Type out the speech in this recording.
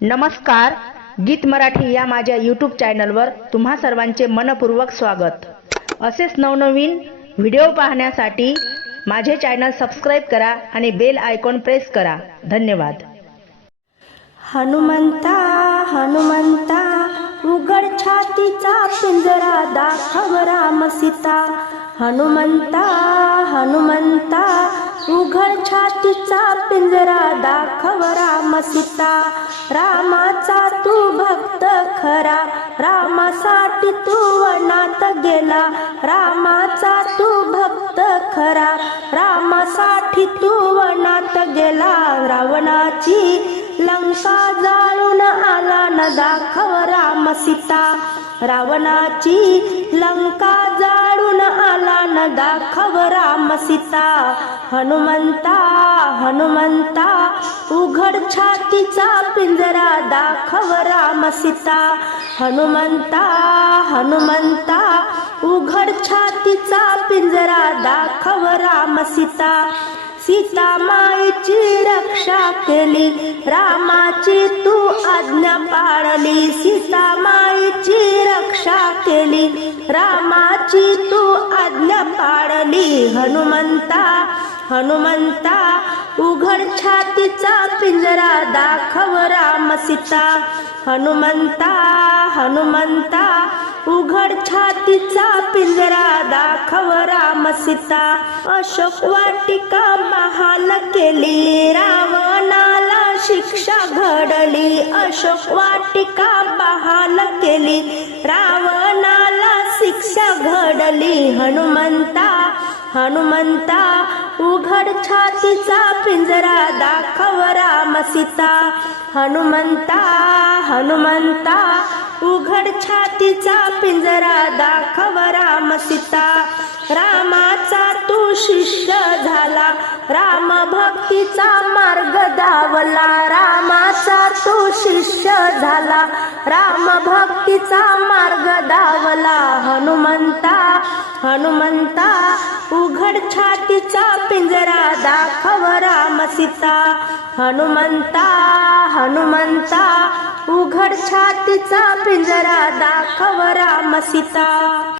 नमस्कार गीत मराठी या माझ्या यूट्यूब चॅनलवर तुम्हा सर्वांचे मनपूर्वक स्वागत. असेच नवनवीन व्हिडिओ पाहण्यासाठी माझे चॅनल सबस्क्राईब करा आणि बेल आयकॉन प्रेस करा. धन्यवाद. हनुमंता हनुमंता उघड छातीचा पिंजरा दाखव राम सीता. हनुमंता हनुमंता उघड छातीचा पिंजरा दाखव राम सीता रामाचा तू भक्त खरा. रामासाठी तू वनात गेला. रामाचा तू भक्त खरा. रामासाठी तू वनात गेला. रावणाची लंका जाळून आला न दाखव राम सीता. रावणाची लंका जाळून आला न दाखव राम सीता. हनुमंता हनुमंता उघड छातीचा पिंजरा दाखव राम सीता. हनुमंता हनुमंता उघड छातीचा पिंजरा दाखव राम सीता. सीता माईची रक्षा केली रामाची तू आज्ञा पाळली सीता माईची रक्षा केली रामाची तू आज्ञा पाळली. हनुमंता हनुमंता उघड छातीचा पिंजरा दाखव राम सीता. हनुमंता हनुमंता उघड छातीचा पिंजरा दाखव राम सीता अशोक वाटिका महाल केली रावणाला शिक्षा घडली. अशोक वाटिका बहाल केली रावणाला शिक्षा घडली. हनुमंता हनुमंता उघड छातीचा पिंजरा दाखव राम सीता हनुमंता हनुमंता उघड छातीचा पिंजरा दाखव राम सीता रामाचा तू शिष्य झाला. राम भक्तीचा मार्ग दावला. रामाचा तू शिष्य झाला. राम भक्तीचा मार्ग दावला. हनुमंता हनुमंता उघड छातीचा पिंजरा दाखव राम सीता हनुमंता हनुमंता उघड छातीचा पिंजरा दाखव राम सीता